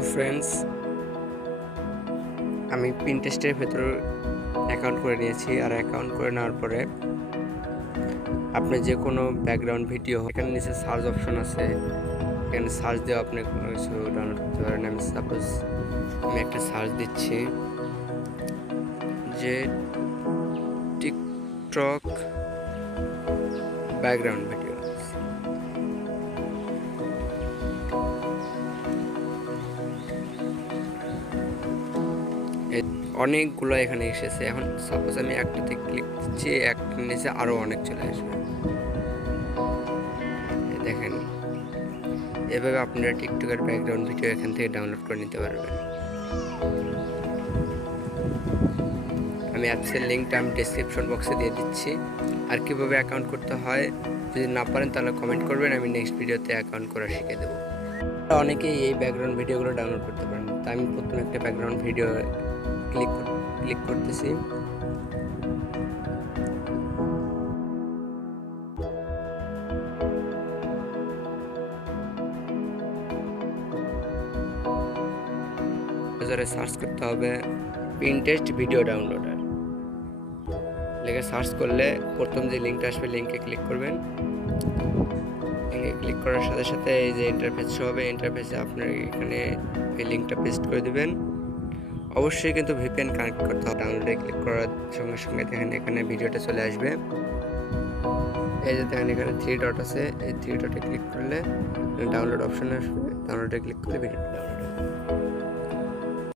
So friends, আমি পিন্টারেস্টের ভেতর account করে নিয়েছি। আর অ্যাকাউন্ট করে নেওয়ার পরে আপনি যে কোনো ব্যাকগ্রাউন্ড ভিডিও, এখানে নিচে সার্চ অপশন আছে, এখানে সার্চ দিয়ে আপনি কোনো কিছু ডাউনলোড করতে পারেন। আমি সাপোজ একটা সার্চ দিচ্ছি যে টিকটক ব্যাকগ্রাউন্ড ভিডিও। অনেকগুলো এখানে এসেছে। এখন সাপোজ আমি একটাতে ক্লিক দিচ্ছি, একটার নিচে আরও অনেক চলে আসবে। দেখেন, এভাবে আপনারা টিকটকের ব্যাকগ্রাউন্ড ভিডিও এখান থেকে ডাউনলোড করে নিতে পারবেন। আমি অ্যাপসের লিঙ্কটা আমি ডেসক্রিপশন বক্সে দিয়ে দিচ্ছি। আর কীভাবে অ্যাকাউন্ট করতে হয় যদি না পারেন তাহলে কমেন্ট করবেন, আমি নেক্সট ভিডিওতে অ্যাকাউন্ট করা শিখিয়ে দেবো। অনেকেই এই ব্যাকগ্রাউন্ড ভিডিওগুলো ডাউনলোড করতে পারেন। তো আমি প্রথমে একটা ব্যাকগ্রাউন্ড ভিডিও ক্লিক করতেছি। ব্রাউজারে সার্চ করতে হবে পিন্টারেস্ট ভিডিও ডাউনলোডার লিখে সার্চ করলে প্রথম যে লিঙ্কটা আসবে লিঙ্কে ক্লিক করবেন। লিঙ্কে ক্লিক করার সাথে সাথে এই যে ইন্টারফেস শো হবে, ইন্টারফেসে আপনার এখানে এই লিঙ্কটা পেস্ট করে দিবেন। অবশ্যই কিন্তু ভিপিএন কানেক্ট করতে হবে। ডাউনলোডে ক্লিক করার সঙ্গে সঙ্গে দেখেন এখানে ভিডিওটা চলে আসবে। এই যে দেখেন এখানে 3 ডট আছে, এই 3 ডটে ক্লিক করলে ডাউনলোড অপশন আসবে। ডাউনলোডে ক্লিক করলে ভিডিওটা ডাউনলোড হবে।